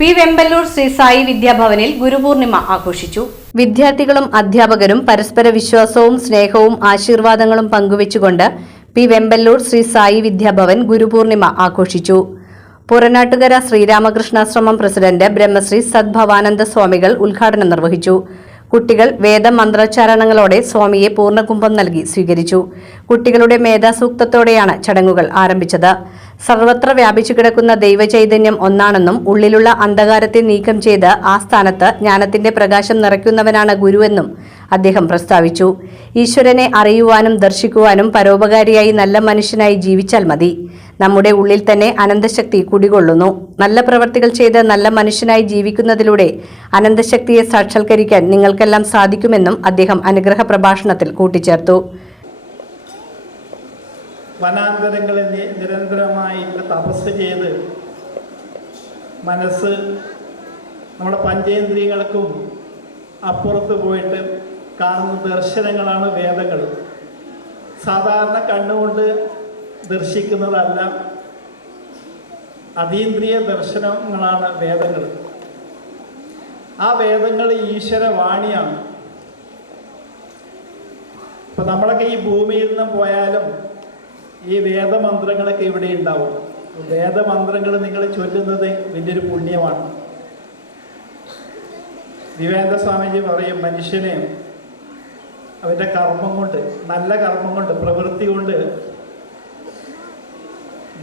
P Vempallur Shri Sai വിദ്യാഭവനിൽ Guru Purnima ആഘോഷിച്ചു. വിദ്യാർത്ഥികളും അധ്യാപകരും പരസ്പര വിശ്വാസവും സ്നേഹവും ആശീർവാദങ്ങളും പങ്കുവച്ചുകൊണ്ട് പി വെമ്പല്ലൂർ ശ്രീ സായി വിദ്യാഭവൻ ഗുരുപൂർണിമ ആഘോഷിച്ചു. പുറനാട്ടുകര ശ്രീരാമകൃഷ്ണാശ്രമം പ്രസിഡന്റ് ബ്രഹ്മശ്രീ സദ്ഭവാനന്ദ സ്വാമികൾ ഉദ്ഘാടനം നിർവഹിച്ചു. കുട്ടികൾ വേദമന്ത്രോച്ചാരണങ്ങളോടെ സ്വാമിയെ പൂർണ്ണകുംഭം നൽകി സ്വീകരിച്ചു. കുട്ടികളുടെ മേധാസൂക്തത്തോടെയാണ് ചടങ്ങുകൾ ആരംഭിച്ചത്. സർവത്ര വ്യാപിച്ചു കിടക്കുന്ന ദൈവചൈതന്യം ഒന്നാണെന്നും ഉള്ളിലുള്ള അന്ധകാരത്തെ നീക്കം ചെയ്ത് ആ സ്ഥാനത്ത് ജ്ഞാനത്തിന്റെ പ്രകാശം നിറയ്ക്കുന്നവനാണ് ഗുരുവെന്നും അദ്ദേഹം പ്രസ്താവിച്ചു. ഈശ്വരനെ അറിയുവാനും ദർശിക്കുവാനും പരോപകാരിയായി നല്ല മനുഷ്യനായി ജീവിച്ചാൽ മതി. നമ്മുടെ ഉള്ളിൽ തന്നെ അനന്തശക്തി കുടികൊള്ളുന്നു. നല്ല പ്രവർത്തികൾ ചെയ്ത് നല്ല മനുഷ്യനായി ജീവിക്കുന്നതിലൂടെ അനന്തശക്തിയെ സാക്ഷാത്കരിക്കാൻ നിങ്ങൾക്കെല്ലാം സാധിക്കുമെന്നും അദ്ദേഹം അനുഗ്രഹ പ്രഭാഷണത്തിൽ കൂട്ടിച്ചേർത്തു. വനാന്തരങ്ങളിൽ നിരന്തരമായി തപസ് ചെയ്ത് മനസ്സ് നമ്മുടെ പഞ്ചേന്ദ്രിയങ്ങൾക്കും അപ്പുറത്ത് പോയിട്ട് കാണുന്ന ദർശനങ്ങളാണ് വേദങ്ങൾ. സാധാരണ കണ്ണുകൊണ്ട് ദർശിക്കുന്നതല്ല, അതീന്ദ്രിയ ദർശനങ്ങളാണ് വേദങ്ങൾ. ആ വേദങ്ങൾ ഈശ്വരവാണിയാണ്. ഇപ്പം നമ്മളൊക്കെ ഈ ഭൂമിയിൽ നിന്ന് പോയാലും ഈ വേദമന്ത്രങ്ങളൊക്കെ ഇവിടെ ഉണ്ടാവും. വേദമന്ത്രങ്ങൾ നിങ്ങൾ ചൊല്ലുന്നത് വലിയൊരു പുണ്യമാണ്. വിവേകാനന്ദ സ്വാമിജി പറയും, മനുഷ്യനെ അവൻ്റെ കർമ്മം കൊണ്ട്, നല്ല കർമ്മം കൊണ്ട്, പ്രവൃത്തി കൊണ്ട്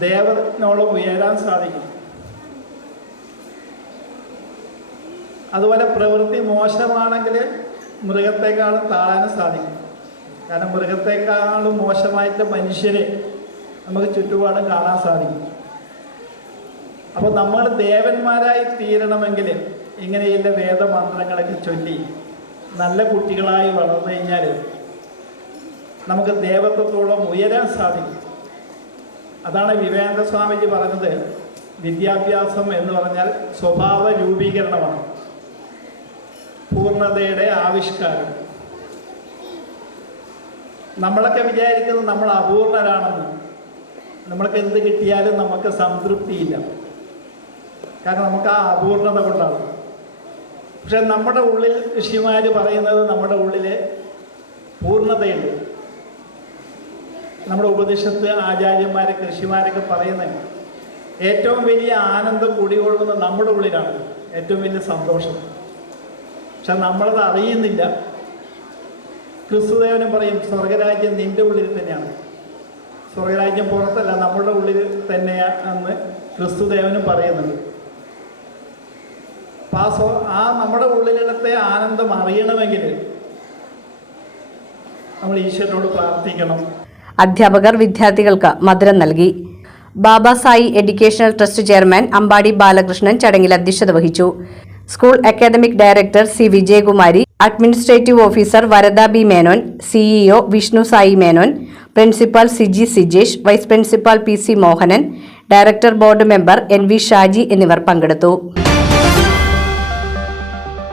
ദേവനോളം ഉയരാൻ സാധിക്കും. അതുപോലെ പ്രവൃത്തി മോശമാണെങ്കിൽ മൃഗത്തെക്കാളും താഴാനും സാധിക്കും. കാരണം മൃഗത്തെക്കാളും മോശമായിട്ട് മനുഷ്യരെ നമുക്ക് ചുറ്റുപാടും കാണാൻ സാധിക്കും. അപ്പോൾ നമ്മൾ ദേവന്മാരായി തീരണമെങ്കിൽ ഇങ്ങനെയുള്ള വേദമന്ത്രങ്ങളൊക്കെ ചൊല്ലി നല്ല കുട്ടികളായി വളർന്നു കഴിഞ്ഞാൽ നമുക്ക് ദേവത്വത്തോളം ഉയരാൻ സാധിക്കും. അതാണ് വിവേകാനന്ദ സ്വാമിജി പറഞ്ഞത്, വിദ്യാഭ്യാസം എന്ന് പറഞ്ഞാൽ സ്വഭാവ രൂപീകരണമാണ്, പൂർണ്ണതയുടെ ആവിഷ്കാരം. നമ്മളൊക്കെ വിചാരിക്കുന്നത് നമ്മൾ അപൂർണരാണെന്ന്. നമ്മൾക്ക് എന്ത് കിട്ടിയാലും നമുക്ക് സംതൃപ്തിയില്ല, കാരണം നമുക്ക് ആ അപൂർണത കൊണ്ടാണ്. പക്ഷെ നമ്മുടെ ഉള്ളിൽ ഋഷിമാർ പറയുന്നത് നമ്മുടെ ഉള്ളിൽ പൂർണ്ണതയുണ്ട്. നമ്മുടെ ഉപനിഷത്ത് ആചാര്യന്മാരെ ഋഷിമാരൊക്കെ പറയുന്നത് ഏറ്റവും വലിയ ആനന്ദം കുടികൊള്ളുന്നത് നമ്മുടെ ഉള്ളിലാണ്, ഏറ്റവും വലിയ സന്തോഷം. പക്ഷെ നമ്മളത് അറിയുന്നില്ല. ക്രിസ്തുദേവനും പറയും, സ്വർഗരാജ്യം നിന്റെ ഉള്ളിൽ തന്നെയാണ്, സ്വർഗരാജ്യം പുറത്തല്ല, നമ്മളുടെ ഉള്ളിൽ തന്നെയാണെന്ന് ക്രിസ്തുദേവനും പറയുന്നുണ്ട്. അപ്പം ആ നമ്മുടെ ഉള്ളിലിടത്തെ ആനന്ദം അറിയണമെങ്കിൽ നമ്മൾ ഈശ്വരനോട് പ്രാർത്ഥിക്കണം. അധ്യാപകർ വിദ്യാർത്ഥികൾക്ക് മധുരം നൽകി. Baba Sai educational trust chairman Ambadi Balakrishnan ചടങ്ങിൽ അധ്യക്ഷത വഹിച്ചു. School academic director C Vijayakumari, administrative officer Varada B Menon, CEO Vishnu Sai Menon, principal Siji Sijesh, vice principal P C Mohanan, director board member N V Shaji എന്നിവർ പങ്കെടുത്തു.